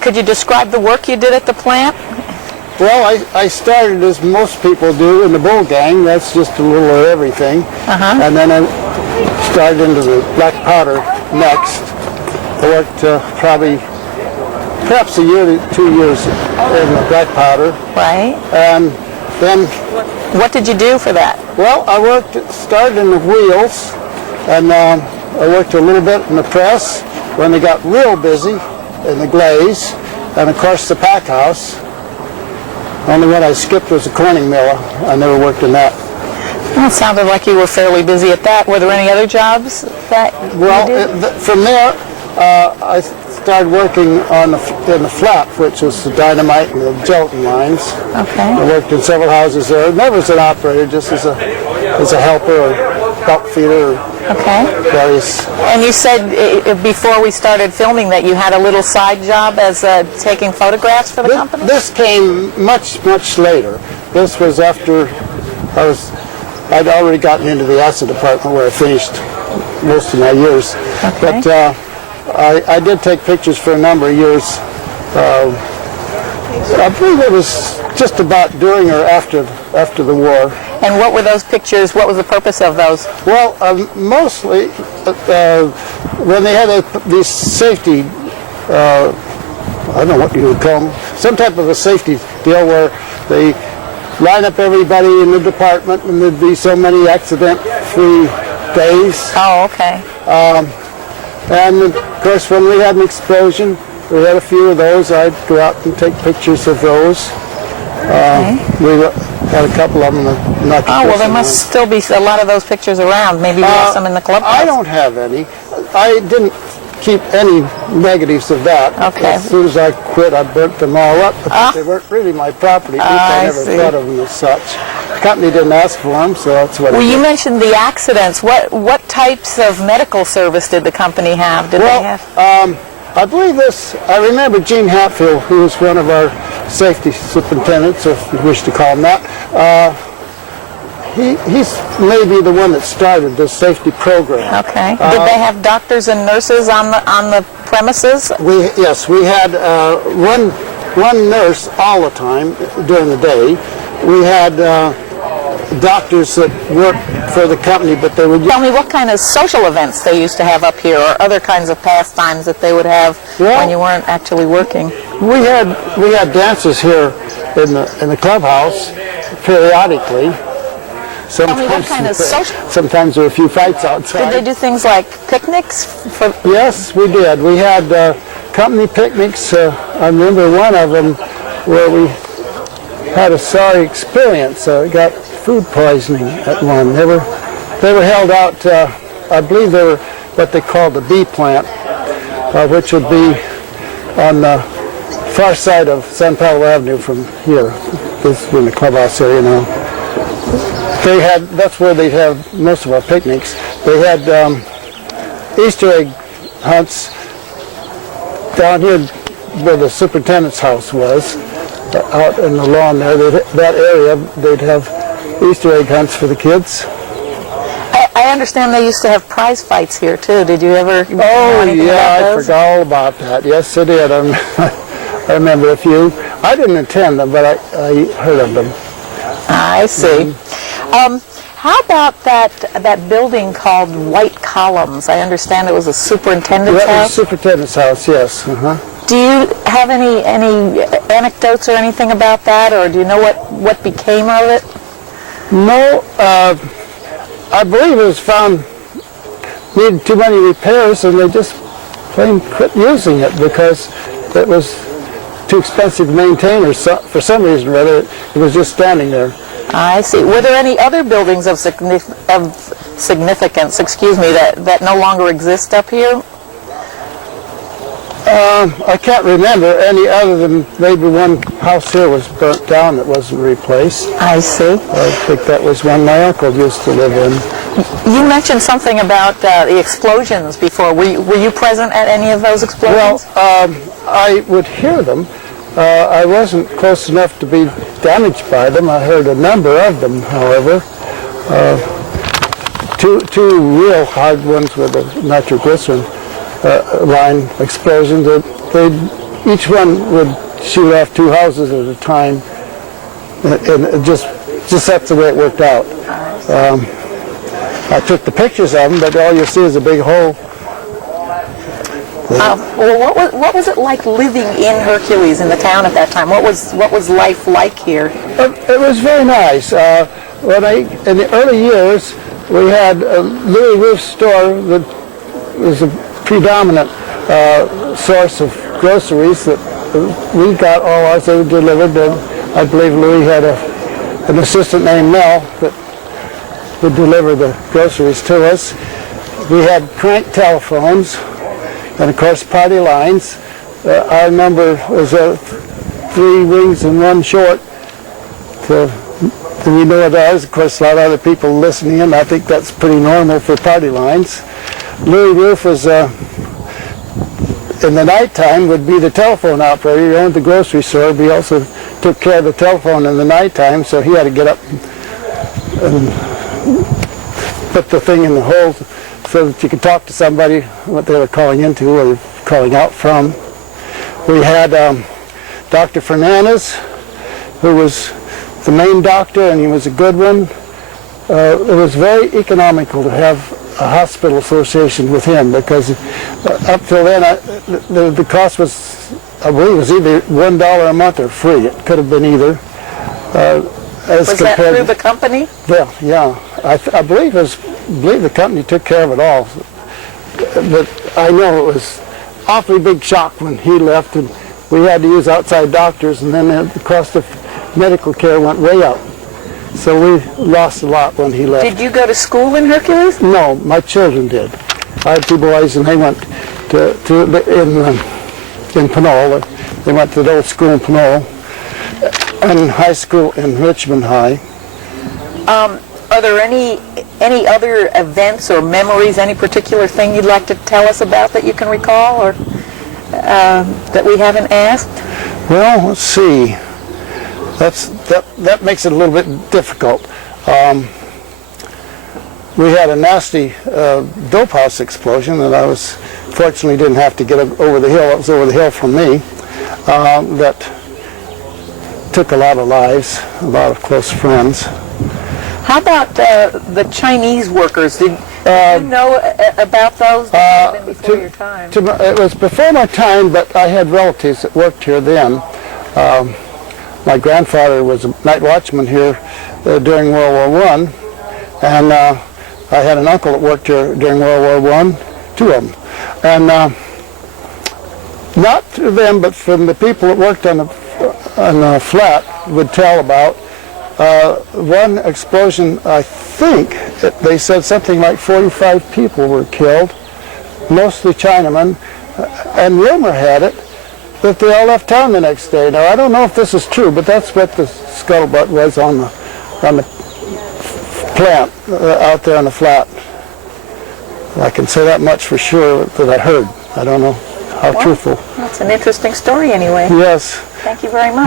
Could you describe the work you did at the plant? Well, I started as most people do in the bull gang. That's just a little of everything. And then I started into the black powder next. I worked perhaps a year to 2 years in the black powder. Right. And then... What did you do for that? Well, I started in the wheels, and I worked a little bit in the press when they got real busy in the glaze, and of course the pack house. Only one I skipped was the corning mill. I never worked in that. Well, it sounded like you were fairly busy at that. Were there any other jobs that you did? From there, I started working in the flap, which was the dynamite and the gelatin lines. Okay. I worked in several houses there. Never as an operator, just as a helper or belt feeder or various. And you said before we started filming that you had a little side job as taking photographs for the company? This came much, much later. This was after I'd already gotten into the acid department where I finished most of my years. Okay. But I did take pictures for a number of years. I believe it was just about during or after the war. And what were those pictures? What was the purpose of those? Well, mostly when they had these safety, I don't know what you would call them, some type of a safety deal where they line up everybody in the department and there'd be so many accident-free days. Oh, okay. And of course, when we had an explosion, we had a few of those. I'd go out and take pictures of those. We had a couple of them. Well, there must still be a lot of those pictures around. Maybe we have some in the clubhouse. I don't have any. I didn't keep any negatives of that. Okay. As soon as I quit, I burnt them all up. But they weren't really my property. I never thought of them as such. The company didn't ask for them, so that's what I did. You mentioned the accidents. What types of medical service did the company have? Did they have? I believe I remember Gene Hatfield, who was one of our safety superintendents, if you wish to call him that. He's maybe the one that started this safety program. Okay. Did they have doctors and nurses on the premises? Yes, we had one nurse all the time during the day. We had doctors that worked for the company, but they would... Tell me what kind of social events they used to have up here, or other kinds of pastimes that they would have when you weren't actually working. We had dances here in the clubhouse periodically. Tell me what kind of social... Sometimes there were a few fights outside. Did they do things like picnics? Yes, we did. We had company picnics. I remember one of them where we had a sorry experience. Got food poisoning at one. They were held out. I believe they were what they called the B plant, which would be on the far side of San Paulo Avenue from here. This is in the clubhouse area now. That's where they'd have most of our picnics. They had Easter egg hunts down here where the superintendent's house was, out in the lawn there. That area, they'd have Easter egg hunts for the kids. I understand they used to have prize fights here too. Did you ever know anything about those? I forgot all about that. Yes, I did. I remember a few. I didn't attend them, but I heard of them. I see. How about that building called White Columns? I understand it was a superintendent's house? That was superintendent's house, yes. Do you have any anecdotes or anything about that, or do you know what became of it? No, I believe it was found needed too many repairs, and they just plain quit using it because it was too expensive to maintain, or for some reason or other, it was just standing there. I see. Were there any other buildings of significance, that no longer exist up here? I can't remember any other than maybe one house here was burnt down that wasn't replaced. I see. I think that was one my uncle used to live in. You mentioned something about the explosions before. Were you present at any of those explosions? Well, I would hear them. I wasn't close enough to be damaged by them. I heard a number of them, however. Two real hard ones with a nitroglycerin line explosions. They'd each one would shoot off 2 houses at a time, and it just that's the way it worked out. I took the pictures of them, but all you see is a big hole. Well, what was it like living in Hercules in the town at that time? What was life like here? It was very nice. In the early years, we had Louis Roof's store that was a predominant source of groceries that we got all ours delivered. I believe Louis had an assistant named Mel that would deliver the groceries to us. We had crank telephones, and of course party lines. Our number was 3 wings and 1 short. We know it ours. Of course, a lot of other people listening in. I think that's pretty normal for party lines. Louis Roof was, in the nighttime, would be the telephone operator. He owned the grocery store, but he also took care of the telephone in the nighttime, so he had to get up and put the thing in the hole so that you could talk to somebody, what they were calling into or calling out from. We had Dr. Fernandez, who was the main doctor, and he was a good one. It was very economical to have a hospital association with him, because up till then the cost was, I believe, was either $1 a month or free. It could have been either. Was that through the company? Well, yeah. I believe the company took care of it all. But I know it was awfully big shock when he left, and we had to use outside doctors, and then the cost of medical care went way up. So we lost a lot when he left. Did you go to school in Hercules? No, my children did. I had 2 boys, and they went in Pinole. They went to the old school in Pinole, and high school in Richmond High. Are there any other events or memories, any particular thing you'd like to tell us about that you can recall, or that we haven't asked? Well, let's see. That makes it a little bit difficult. We had a nasty dope house explosion that I fortunately didn't have to get over the hill. It was over the hill from me. That took a lot of lives, a lot of close friends. How about the Chinese workers? Did you know about those? Before your time. It was before my time, but I had relatives that worked here then. My grandfather was a night watchman here during World War I, and I had an uncle that worked here during World War I, 2 of them. And not through them, but from the people that worked on the flat would tell about one explosion. I think they said something like 45 people were killed, mostly Chinamen, and rumor had it that they all left town the next day. Now, I don't know if this is true, but that's what the scuttlebutt was on the plant out there on the flat. I can say that much for sure that I heard. I don't know how truthful. That's an interesting story anyway. Yes. Thank you very much.